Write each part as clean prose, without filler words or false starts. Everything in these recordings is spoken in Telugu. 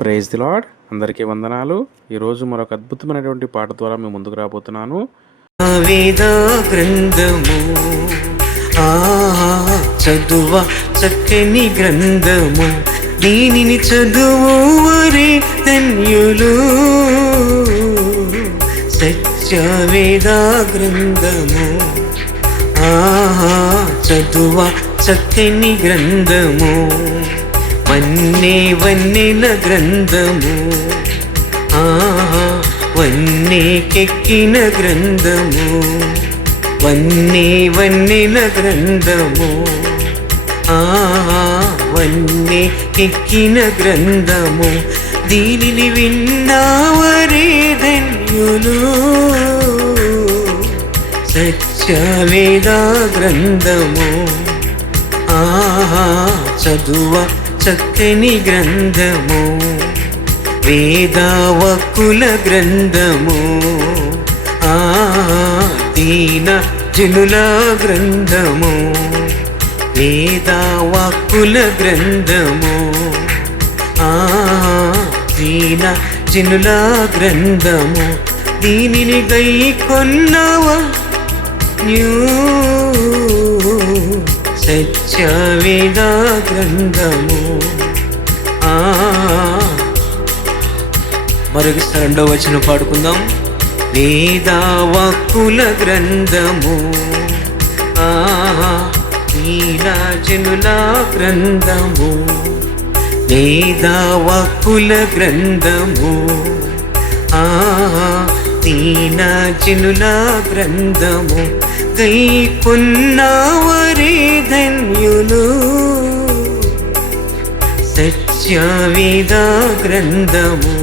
Praise the lord. అందరికీ వందనాలు. ఈరోజు మరొక అద్భుతమైనటువంటి పాట ద్వారా మేము ముందుకు రాబోతున్నాను. వేద గ్రంథము చదువ చక్కని గ్రంథము, దీనిని చదువువరే ధన్యులు. సత్యవేద గ్రంథము చదువ చక్కని గ్రంథము, వన్నెల గ్రంథము, వన్నెకెక్కిన గ్రంథము, వన్నెల గ్రంథము, వన్నెకెక్కిన గ్రంథము, దీనిని విన్నావరే ధన్యులు. సత్యవేద గ్రంథము చదువ చక్కని గ్రంథము, వేదవాక్కుల గ్రంథము, దీన జనుల గ్రంథము, వేదవాక్కుల గ్రంథము, దీన జనుల గ్రంథము, దీనిని గైకొన్నవా సత్యవేద గ్రంథము. మరొకసారి రెండవ వచనం పాడుకుందాం. వేదవాక్కుల గ్రంథము, దీనజనుల గ్రంథము, వేదవాక్కుల గ్రంథము, దీనజనుల గ్రంథము, గైకొన్నవరే ధన్యులు. సత్యవేద గ్రంథము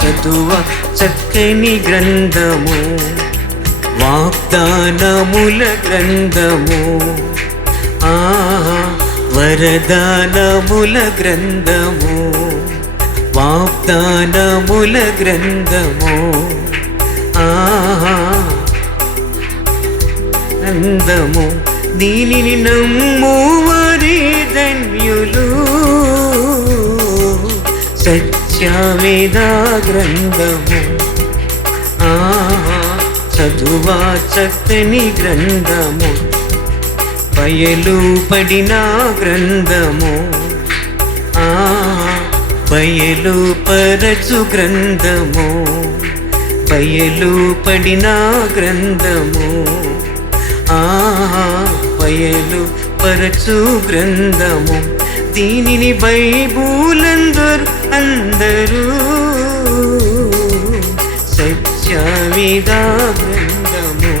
చదువ చక్కని గ్రంథము, వాగ్దానముల గ్రంథము, వరదానముల గ్రంథము, వాగ్దానముల గ్రంథము, గ్రంథము, దీనిని నమ్మువరే ధన్యులు. సత్యవేద గ్రంథము చదువ చక్కని గ్రంథము, బయలుపడిన గ్రంథము, బయలుపరచు గ్రంథము, బయలుపడిన గ్రంథము, బయలుపరచు గ్రంథము, దీనిని బైబులందరూ అందరూ. సత్యవేద గ్రంథము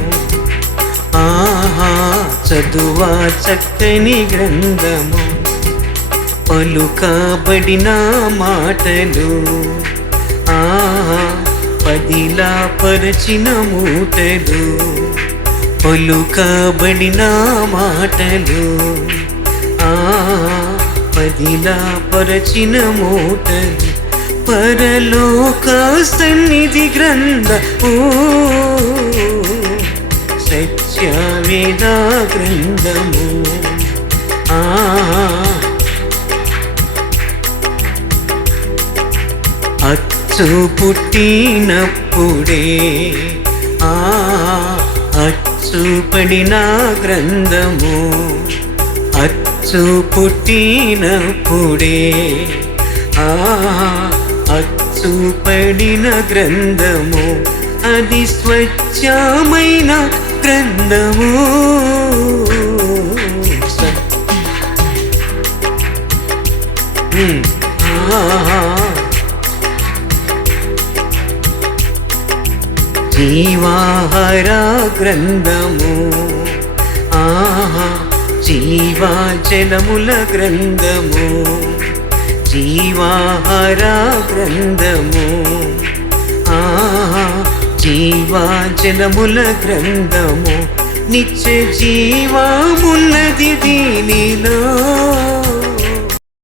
చదువ చక్కని గ్రంథము, పలుకబడిన మాటలు, పదిలా పరచిన మూటలు, పలుకబడిన మాటలు, పదిలా పరచిన మూటలు, పరలోక సన్నిధి గ్రంథము. సత్యవేద గ్రంథము అచ్చు పుట్టినప్పుడే అచ్చు పడిన గ్రంథము, అచ్చు పుట్టినప్పుడే అచ్చు పడిన గ్రంథము, అది స్వచ్ఛమైన గ్రంథము. జీవాహార గ్రంథము, జీవజలముల గ్రంథము, జీవాహార గ్రంథము, జీవజలముల గ్రంథము, నిత్య జీవమున్నది దీనిలో.